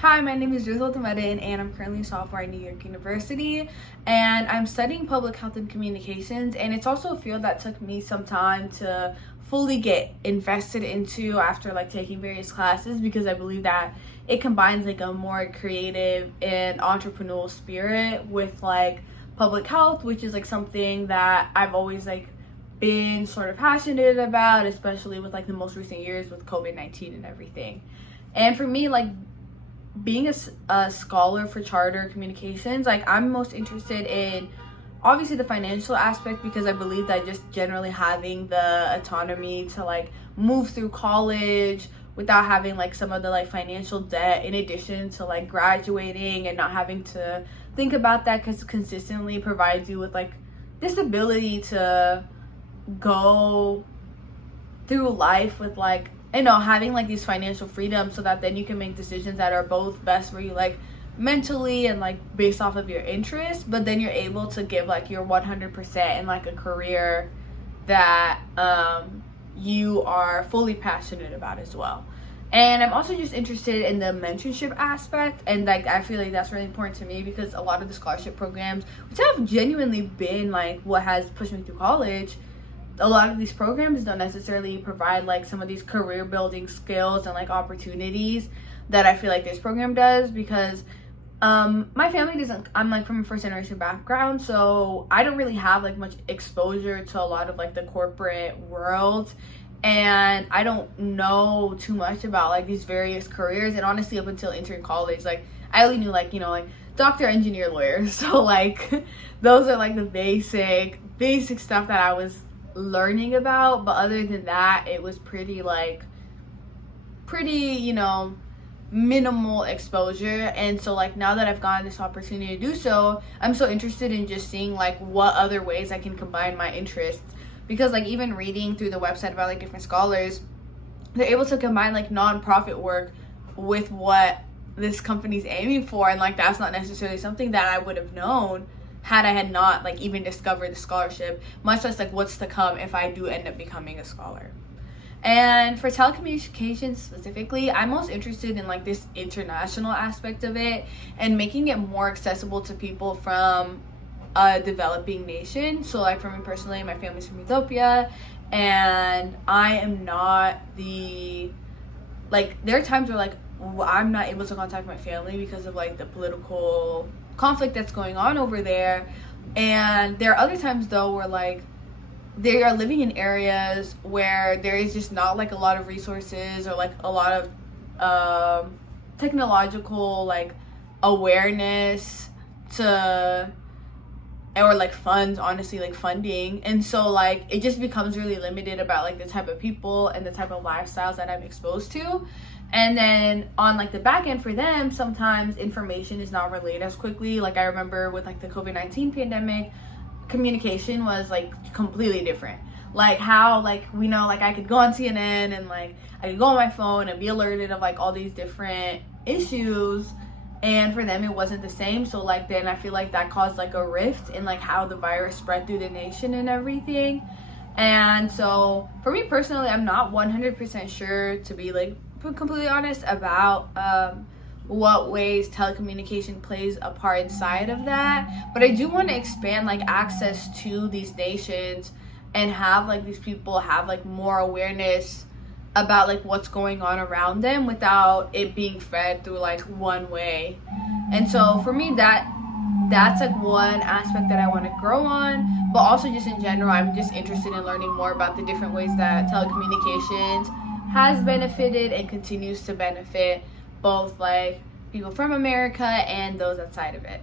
Hi, my name is Drizzle Tamedin, and I'm currently a sophomore at New York University, and I'm studying public health and communications, and it's also a field that took me some time to fully get invested into after taking various classes, because I believe that it combines a more creative and entrepreneurial spirit with public health, which is something that I've always been sort of passionate about, especially with the most recent years with COVID-19 and everything. And for me, being a scholar for charter communications, I'm most interested in obviously the financial aspect, because I believe that just generally having the autonomy to move through college without having some of the financial debt, in addition to graduating and not having to think about that, because consistently provides you with this ability to go through life with having these financial freedoms, so that then you can make decisions that are both best for you mentally and based off of your interests, but then you're able to give your 100% in a career that you are fully passionate about as well. And I'm also just interested in the mentorship aspect, and I feel that's really important to me, because a lot of the scholarship programs, which have genuinely been what has pushed me through college, a lot of these programs don't necessarily provide some of these career building skills and opportunities that I feel this program does, because my family doesn't, I'm from a first generation background, so I don't really have much exposure to a lot of the corporate world, and I don't know too much about these various careers. And honestly, up until entering college, I only knew doctor, engineer, lawyer. So those are the basic stuff that I was learning about, but other than that, it was pretty minimal exposure. And so now that I've gotten this opportunity to do so, I'm so interested in just seeing what other ways I can combine my interests, because even reading through the website about different scholars, they're able to combine nonprofit work with what this company's aiming for, and that's not necessarily something that I would have known had I had not even discovered the scholarship, much less what's to come if I do end up becoming a scholar. And for telecommunications specifically, I'm most interested in this international aspect of it, and making it more accessible to people from a developing nation. So for me personally, my family's from Ethiopia, and I am not there are times where I'm not able to contact my family because of the political conflict that's going on over there. And there are other times though where they are living in areas where there is just not a lot of resources, or a lot of technological awareness to, or funds, honestly, funding. And so it just becomes really limited about the type of people and the type of lifestyles that I'm exposed to. And then on the back end for them, sometimes information is not relayed as quickly. I remember with the COVID-19 pandemic, communication was completely different. How we know I could go on CNN, and I could go on my phone and be alerted of all these different issues, and for them it wasn't the same. So then I feel that caused a rift in how the virus spread through the nation and everything. And so for me personally, I'm not 100% sure, to be completely honest, about what ways telecommunication plays a part inside of that. But I do want to expand access to these nations, and have these people have more awareness about what's going on around them, without it being fed through one way. And so for me, that's one aspect that I want to grow on. But also just in general, I'm just interested in learning more about the different ways that telecommunications has benefited and continues to benefit both people from America and those outside of it.